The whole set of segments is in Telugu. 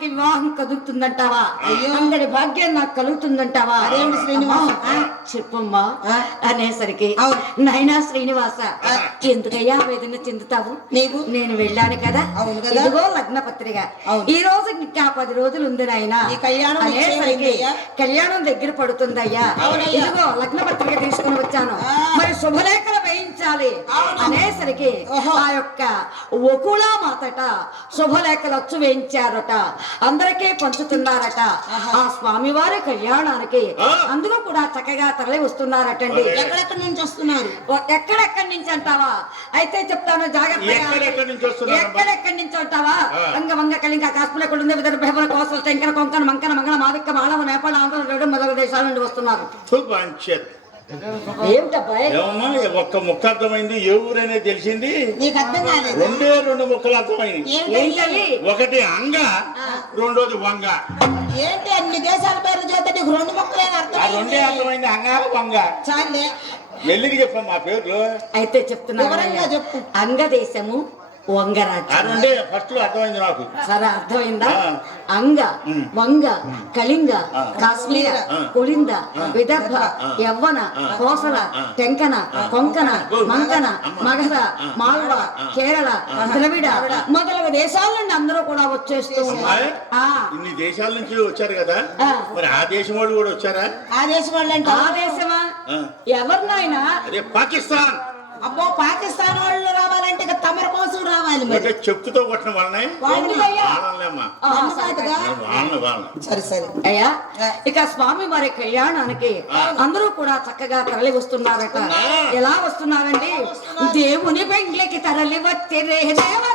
శ్రీనివాసుకి వివాహం కదుగుతుందంటావా అందరి భాగ్యం నాకు కలుగుతుందంటావా అదేమిటి శ్రీనివాస? చెప్పమ్మా? అనేసరికి. నాయనా శ్రీనివాస ఎందుకయ్యా వేదన చెందుతావు నీకు? నేను వెళ్ళాను కదా? ఇదిగో లగ్న పత్రిక. ఈ రోజు ఇంకా పది రోజులు ఉంది నాయన అనేసరికి? కళ్యాణం దగ్గర పడుతుందయ్యా. ఇదిగో లగ్న పత్రిక తీసుకుని వచ్చాను. మరి శుభలేఖలు వేయించాలి అవును. అనేసరికి. ఆ యొక్క ఒకులా మాతట శుభలేఖలు అచ్చు వేయించారట. అందరికీ పంచుతున్నారట. ఆ స్వామివారి కళ్యాణానికి అందరూ కూడా చక్కగా తరలి వస్తున్నారటండి. ఎక్కడెక్కడి నుంచి వస్తున్నారు? ఎక్కడెక్కడి నుంచి అంటావా? అయితే చెప్తాను జాగ్రత్తగా. ఎక్కడెక్కడి నుంచి అంటావా? వంగ వంగ కలింగ కాస్పుల కొడుంది విదర్భ భేమల కోసలు టెంకన కొంకణ మంకన మంగళ మావిక్క మాళవ నేపాళ ఆంధ్ర రెండు మొదలగు దేశాల నుండి వస్తున్నారు. ఏమమ్మా ఒక్క ముక్క అర్థమైంది ఏ ఊరనేది తెలిసింది? రెండే రెండు ముక్కలు అర్థమైంది. ఒకటి అంగ రెండోది వంగ. ఏంటి అన్ని దేశాల పేర్లు చూస్తే నీకు రెండు మొక్కలేని ఆ అర్థం రెండే అర్థమైంది అంగ వంగ. చాలే. మెల్లికి చెప్పాం మా పేర్లు. అయితే అయ్యా. చెప్పు. అంగదేశము ఆ వంగరాజ్యం రెండే ఫస్ట్లో అర్థమైంది నాకు. సరే అర్థమైందా. అంగ వంగ కళింగ కాశ్మీర ఆ. కుళింద విదర్భ యవ్వన కోసల టెంకన కొంకణ మంకన మగధ మాల్వ కేరళ ద్రవిడ మొదలగు దేశాల నుండి అందరూ కూడా వచ్చేస్తూ ఉన్నారు. ఆ, ఇన్ని దేశాల నుంచి వచ్చారు కదా. మరి ఆ దేశం వాళ్ళు కూడా వచ్చారా? ఆ దేశం వాళ్ళు అంటే ఆ దేశమా. ఎవరినైనా? అదే పాకిస్తాన్. అబ్బో చెప్పుతో కొట్టిన వాళ్ళని? సరే సరే. అయ్యా ఇక స్వామి వారి కళ్యాణానికి అందరూ కూడా చక్కగా తరలి వస్తున్నారట. ఎలా వస్తున్నారండి? దేవుని పెండ్లికి తరలి వచ్చి రే దేవతలెల్లరను.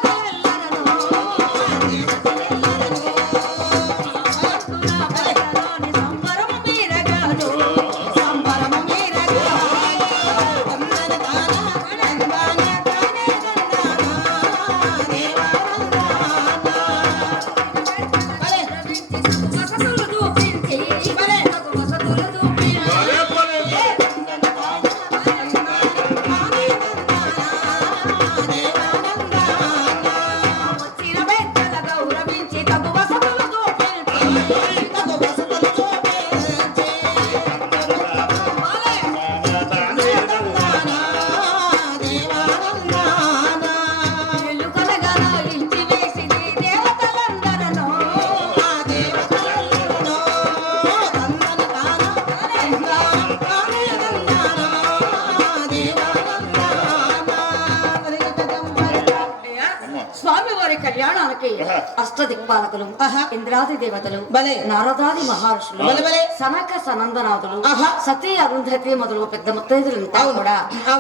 స్వామివారి కళ్యాణానికి అష్టదిక్పాలకులు ఇంద్రాది దేవతలు. నారదాది మహర్షులు. సనక సనందనాథులు. సతీ అరుంధతి మొదలు పెద్ద ముత్తైదులంతా అవును. కూడా.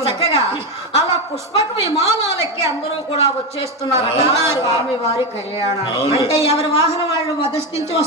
చక్కగా అలా పుష్పక విమానాలెక్కి అందరూ కూడా వచ్చేస్తున్నారు స్వామివారి కళ్యాణానికి అవును అంటే ఎవరి వాహనం వాళ్ళు మొదటి నుంచి వస్తారు